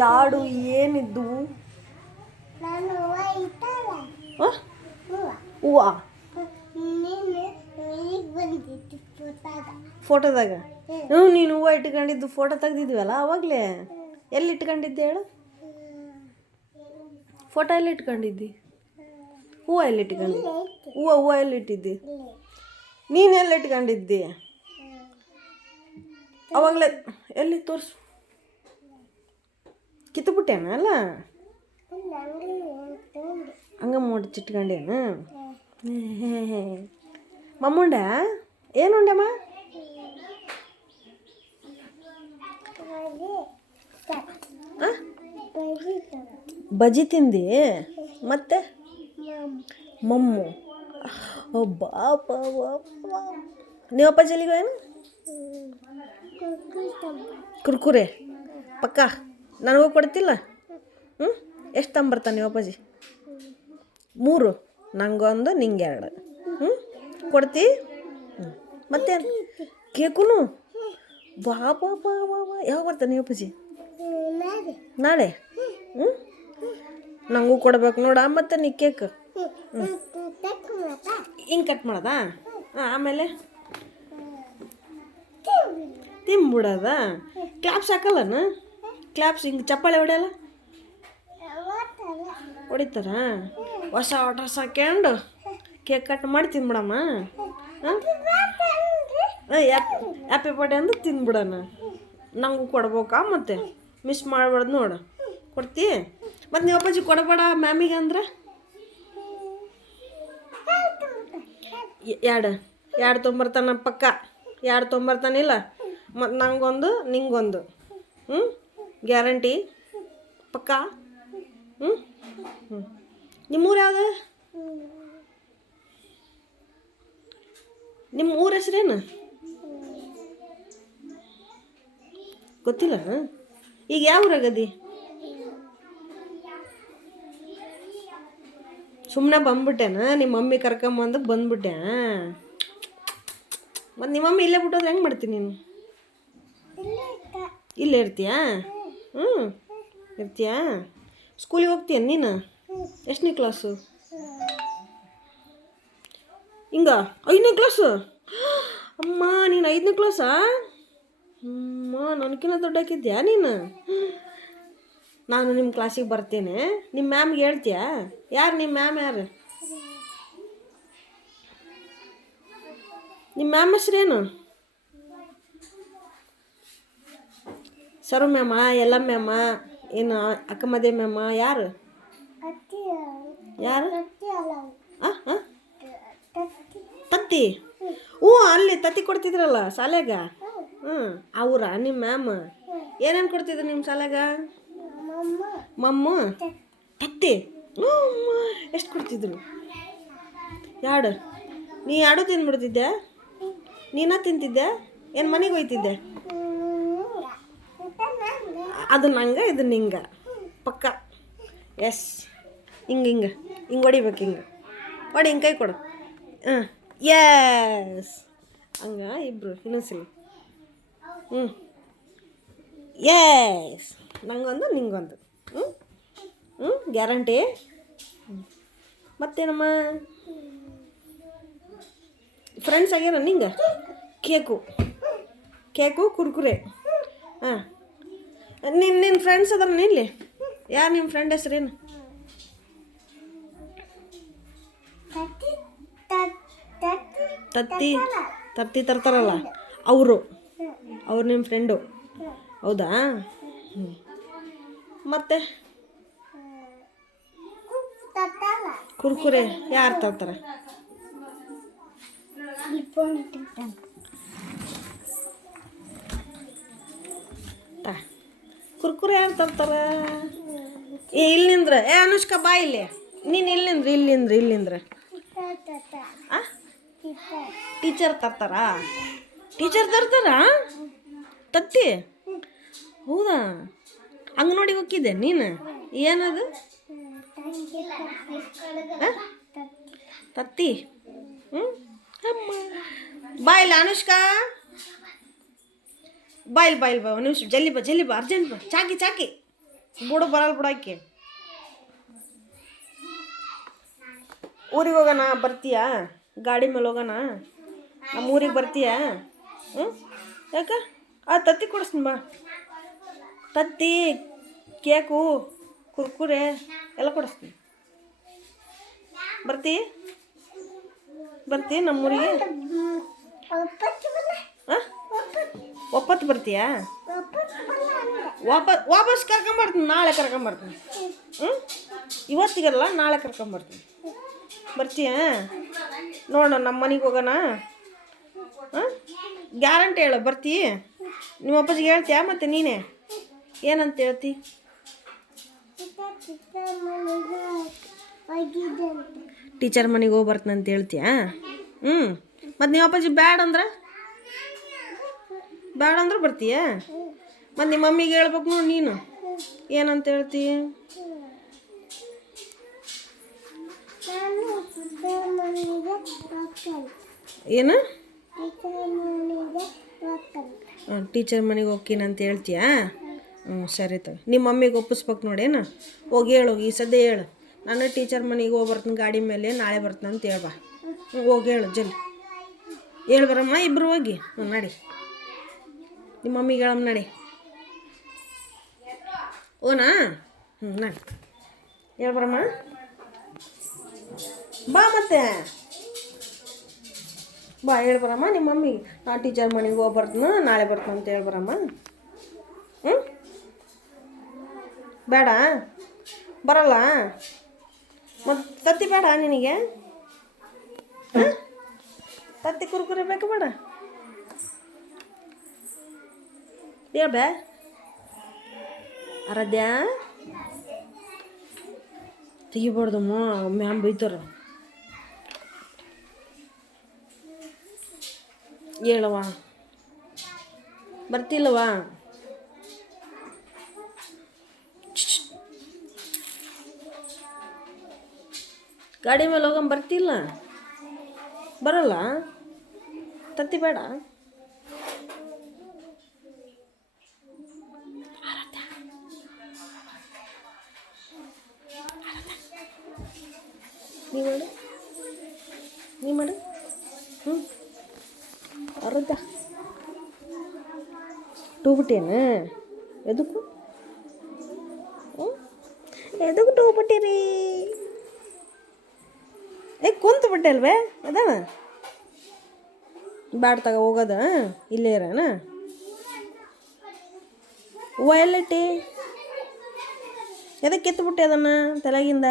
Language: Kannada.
ಯಾಡು ಏನಿದ್ದು ಹೂವ ಫೋಟೋದಾಗ ನೀನು ಹೂವು ಇಟ್ಕೊಂಡಿದ್ದು ಫೋಟೋ ತೆಗ್ದಿದ್ವಲ್ಲ ಅವಾಗಲೇ ಎಲ್ಲಿ ಇಟ್ಕೊಂಡಿದ್ದೆ ಹೇಳು ಫೋಟೋ ಎಲ್ಲಿ ಇಟ್ಕೊಂಡಿದ್ದಿ ಹೂವು ಎಲ್ಲಿ ಇಟ್ಕೊಂಡಿದ್ದಿ ಹೂವು ಎಲ್ಲಿ ಇಟ್ಟಿದ್ದಿ ನೀನು ಎಲ್ಲಿ ಇಟ್ಕೊಂಡಿದ್ದಿ ಅವಾಗಲೇ ಎಲ್ಲಿ ತೋರಿಸು ಕಿತ್ತುಬಿಟ್ಟೇನ ಅಲ್ಲ ಹಂಗ ಮುಡ್ಚಿಟ್ಕೊಂಡೇನು ಮಮ್ಮುಂಡ ಏನು ಉಂಡಮ್ಮ ಬಜ್ಜಿ ತಿಂದಿ ಮತ್ತೆ ಮಮ್ಮು ಬಾಪ ನೀವು ಅಪ್ಪ ಜಲ್ಲಿಗೆ ಏನು ಕುರ್ಕುರೆ ಪಕ್ಕ ನನಗೂ ಕೊಡ್ತಿಲ್ಲ ಎಷ್ಟು ತಂಬರ್ತಾನೆ ನೀವು ಅಪ್ಪಾಜಿ 3 ನಂಗೊಂದು ನಿಂಗೆ 2 ಕೊಡ್ತಿ ಮತ್ತೆ ಕೇಕುನು ಬಾ ಬಾ ಬಾ ಬಾ ಬಾ ಯಾವಾಗ ಬರ್ತಾನೆ ನೀವು ಅಪ್ಪಾಜಿ ನಾಳೆ ನನಗೂ ಕೊಡ್ಬೇಕು ನೋಡ ಮತ್ತೆ ನೀ ಕೇಕ್ ಹಿಂಗೆ ಕಟ್ ಮಾಡೋದಾ ಆಮೇಲೆ ತಿಂಬಿಡೋದ ಕ್ಲಾಪ್ಸ್ ಹಾಕಲ್ಲನ ಕ್ಲಾಪ್ಸ್ ಹಿಂಗೆ ಚಪ್ಪಾಳೆ ಹೊಡೆಯಲ್ಲ ಹೊಡಿತಾರ ಹೊಸ ಡ್ರೆಸ್ ಹಾಕ್ಯಂಡು ಕೇಕ್ ಕಟ್ ಮಾಡಿ ತಿನ್ಬಿಡಮ್ಮ ಹ್ಯಾಪಿ ಬರ್ಡೇ ಅಂದ್ರೆ ತಿನ್ಬಿಡೋಣ ನಂಗೂ ಕೊಡ್ಬೇಕಾ ಮತ್ತೆ ಮಿಸ್ ಮಾಡ್ಬಾರ್ದು ನೋಡು ಕೊಡ್ತಿ ಮತ್ತು ನೀವು ಅಪ್ಪಾಜಿ ಕೊಡಬೇಡ ಮ್ಯಾಮಿಗೆ ಅಂದ್ರೆ ಎರಡು ತೊಂಬರ್ತಾನ ಪಕ್ಕ 2 ತೊಂಬರ್ತಾನಿಲ್ಲ ಮತ್ತು ನಂಗೊಂದು ನಿಂಗೊಂದು ಗ್ಯಾರಂಟಿ ಪಕ್ಕ ನಿಮ್ಮೂರು ಯಾವುದು ನಿಮ್ಮ ಊರ ಹೆಸ್ರೇನು ಗೊತ್ತಿಲ್ಲ ಈಗ ಯಾವ ಊರಾಗದಿ ಸುಮ್ಮನೆ ಬಂದ್ಬಿಟ್ಟೆನಾ ನಿಮ್ಮ ಮಮ್ಮಿ ಕರ್ಕೊಂಬಂದು ಬಂದ್ಬಿಟ್ಟೆ ಮತ್ತು ನಿಮ್ಮ ಮಮ್ಮಿ ಇಲ್ಲೇ ಬಿಟ್ಟೋದ್ರೆ ಹೆಂಗೆ ಮಾಡ್ತೀನಿ ನೀನು ಇಲ್ಲೇ ಇರ್ತೀಯಾ ಇರ್ತೀಯಾ ಸ್ಕೂಲಿಗೆ ಹೋಗ್ತೀಯ ನೀನು ಎಷ್ಟನೇ ಕ್ಲಾಸು ಹಿಂಗ 5ನೇ ಕ್ಲಾಸು ಅಮ್ಮ ನೀನು 5ನೇ ಕ್ಲಾಸಾ ಅಮ್ಮ ನನಗಿನ್ನ ದೊಡ್ಡಾಕಿದ್ಯಾ ನೀನು ನಾನು ನಿಮ್ಮ ಕ್ಲಾಸಿಗೆ ಬರ್ತೇನೆ ನಿಮ್ಮ ಮ್ಯಾಮ್ಗೆ ಹೇಳ್ತೀಯಾ ಯಾರು ನಿಮ್ಮ ಮ್ಯಾಮ್ ಯಾರು ನಿಮ್ಮ ಮ್ಯಾಮ್ ಹೆಸ್ರೇನು ಸರು ಮ್ಯಾಮ ಎಲ್ಲ ಮ್ಯಾಮ ಏನು ಅಕ್ಕ ಮದೆ ಮ್ಯಾಮ ಯಾರು ಯಾರು ತತ್ತಿ ಅಲ್ಲಿ ತತ್ತಿ ಕೊಡ್ತಿದ್ರಲ್ಲ ಶಾಲೆಗ ಅವರ ನಿಮ್ಮ ಮ್ಯಾಮ್ ಏನೇನು ಕೊಡ್ತಿದ್ರು ನಿಮ್ಮ ಶಾಲೆಗ ಮಮ್ಮು ತತ್ತಿ ಎಷ್ಟು ಕೊಡ್ತಿದ್ರು 2 ನೀ 2 ತಿಂದ್ಬಿಡ್ತಿದ್ದೆ ನೀನ ತಿಂತಿದ್ದೆ ಏನು ಮನೆಗೆ ಹೋಯ್ತಿದ್ದೆ ಅದು ನಂಗೆ ಇದು ನಿಂಗೆ ಪಕ್ಕ ಎಸ್ ಹಿಂಗೆ ಹೊಡಿಬೇಕು ಹಿಂಗೆ ಹೊಡಿ ಹಿಂಗೆ ಕೈ ಕೊಡು ಎಸ್ ಹಂಗೆ ಇಬ್ಬರು ಇನ್ನೊಂದ್ಸಲಿ ಎಸ್ ನಂಗೊಂದು ನಿಂಗೊಂದು ಗ್ಯಾರಂಟಿ ಮತ್ತೇನಮ್ಮ ಫ್ರೆಂಡ್ಸ್ ಆಗ್ಯಾರ ನಿಂಗೆ ಕೇಕು ಕುರ್ಕುರೆ ನಿನ್ನ ಫ್ರೆಂಡ್ಸ್ ಅದಾರ ನಿಲ್ಲಿ ಯಾರು ನಿಮ್ಮ ಫ್ರೆಂಡ್ ಹೆಸ್ರೇನು ತತ್ತಿ ತರ್ತಾರಲ್ಲ ಅವರು ನಿಮ್ಮ ಫ್ರೆಂಡು ಹೌದಾ ಮತ್ತೆ ಕುರ್ಕುರೆ ಯಾರು ತರ್ತಾರೆ ಕುರ್ಕುರೆ ಯಾರು ತರ್ತಾರ ಇಲ್ಲಿ ನಿಂದ್ರೆ ಅನುಷ್ಕಾ ಬಾ ಇಲ್ಲಿ ನೀನು ಇಲ್ಲಿ ನಿಂದ್ರೆ ಟೀಚರ್ ತರ್ತಾರಾ ತತ್ತಿ ಹೌದಾ ಅಂಗನವಾಡಿಗೆ ಹೋಗಿದ್ದೆ ನೀನು ಏನದು ತತ್ತಿ ಅಮ್ಮ ಬಾಯಿಲ್ಲ ಅನುಷ್ಕಾ ಬಾಯಿಲ್ ಬಾ ಒಂದು ನಿಮಿಷ ಜಲ್ದಿ ಬಾ ಅರ್ಜೆಂಟ್ ಬಾ ಚಾಕಿ ಬಿಡು ಬರಲ್ಲ ಬಿಡಾಕಿ. ಊರಿಗೆ ಹೋಗೋಣ, ಬರ್ತೀಯಾ? ಗಾಡಿ ಮೇಲೆ ಹೋಗೋಣ, ನಮ್ಮ ಊರಿಗೆ ಬರ್ತೀಯಾ? ಹ್ಞೂ ಯಾಕೆ ತತ್ತಿ ಕೊಡಿಸ್ತೀನಿ ಬಾ. ತತ್ತಿ, ಕೇಕು, ಕುರ್ಕುರೆ ಎಲ್ಲ ಕೊಡಿಸ್ತೀನಿ. ಬರ್ತೀ ನಮ್ಮೂರಿಗೆ? ಹಾಂ, ಒಪ್ಪತ್ತು ಬರ್ತೀಯಾ? ವಾಪಸ್ ಕರ್ಕೊಂಬರ್ತೀನಿ, ನಾಳೆ ಕರ್ಕೊಂಬರ್ತೀನಿ. ಹ್ಞೂ, ಇವತ್ತಿಗಲ್ಲ, ನಾಳೆ ಕರ್ಕೊಂಬರ್ತೀನಿ. ಬರ್ತೀಯಾ? ನೋಡೋಣ, ನಮ್ಮ ಮನೆಗೆ ಹೋಗೋಣ. ಹಾಂ, ಗ್ಯಾರಂಟಿ ಹೇಳು, ಬರ್ತೀ? ನಿಮ್ಮ ಅಪ್ಪಾಜಿಗೆ ಹೇಳ್ತೀಯಾ? ಮತ್ತು ನೀನೇ ಏನಂತ ಹೇಳ್ತಿ? ಟೀಚರ್ ಮನೆಗೆ ಹೋಗಿ ಬರ್ತೀನಿ ಅಂತ ಹೇಳ್ತೀಯಾ? ಹ್ಞೂ, ಮತ್ತು ನಿಮ್ಮ ಅಪ್ಪಾಜಿ ಬ್ಯಾಡ ಅಂದ್ರೆ ಬರ್ತೀಯ? ಮತ್ತು ನಿಮ್ಮ ಮಮ್ಮಿಗೆ ಹೇಳ್ಬೇಕು ನೋಡಿ ನೀನು, ಏನಂತ ಹೇಳ್ತಿ? ಏನು? ಟೀಚರ್ ಮನೆಗೆ ಹೋಗ್ತೀನಿ ಅಂತ ಹೇಳ್ತೀಯಾ? ಹ್ಞೂ ಸರಿ ತಗೋ. ನಿಮ್ಮ ಮಮ್ಮಿಗೆ ಒಪ್ಪಿಸ್ಬೇಕು ನೋಡೇನು? ಹೋಗಿ ಹೇಳು, ಈ ಸದ್ಯ ಹೇಳು, ನಾನು ಟೀಚರ್ ಮನೆಗೆ ಹೋಗಿ ಬರ್ತೀನಿ ಗಾಡಿ ಮೇಲೆ, ನಾಳೆ ಬರ್ತೀನಿ ಅಂತ ಹೇಳ್ಬಾ. ಹ್ಞೂ, ಹೋಗಿ ಹೇಳು ಜಲ್ದಿ ಹೇಳಿ ಬರಮ್ಮ, ಇಬ್ಬರು ಹೋಗಿ. ಹ್ಞೂ ನಡಿ, ನಿಮ್ಮ ಮಮ್ಮಿಗೆ ಹೇಳಮ್ಮ, ನಡಿ. ಓನಾ? ಹ್ಞೂ ನಡಿ, ಹೇಳಿ ಬರಮ್ಮ, ಬಾ. ಮತ್ತೆ ಬಾ, ಹೇಳಿ ಬರಮ್ಮ ನಿಮ್ಮ ಮಮ್ಮಿಗೆ, ನಾನು ಟೀಚರ್ ಮನೆಗೆ ಹೋಗಿ ಬರ್ತೀನಿ, ನಾಳೆ ಬರ್ತೀನಿ ಅಂತ ಹೇಳಿ ಬರಮ್ಮ. ಹ್ಞೂ, ಬೇಡ ಬರಲ್ಲ? ಮತ್ತು ತತ್ತಿ ಬೇಡ ನಿನಗೆ? ತತ್ತಿ ಕುರ್ಕುರೆ ಬೇಕು ಬೇಡ? ಹೇಳ್ಬೇ ಆರಾಧ್ಯ, ತೆಗಿಬಾರ್ದಮ್ಮ, ಮ್ಯಾಮ್ ಬೈತಾರ. ಹೇಳವ್ವ, ಬರ್ತಿಲ್ಲವಾ? ಗಾಡಿ ಮೇಲೆ ಹೋಗಮ್ಮ, ಬರ್ತಿಲ್ಲ? ಬರಲ್ಲ? ತತ್ತಿ ಬೇಡ? ನೀ ಮಾಡು. ಹ್ಞೂ, ಅರ್ಧ ಟೂ ಬಿಟ್ಟೇನು? ಎದಕ್ಕೂ ಎದಕ್ಕೆ ಟೂ ಬಿಟ್ಟಿರಿ? ಕುಂತು ಬಿಟ್ಟೆ ಅಲ್ವೇ? ಅದಾನ ಬ್ಯಾಡ ತಗ, ಹೋಗೋದ ಇಲ್ಲೇ ಇರೋಣ. ಹೂವು ಎಲ್ಲೈತಿ? ಎದಕ್ಕೆ ಕಿತ್ತುಬಿಟ್ಟೆ ಅದನ್ನು ತಲೆಗಿಂದ?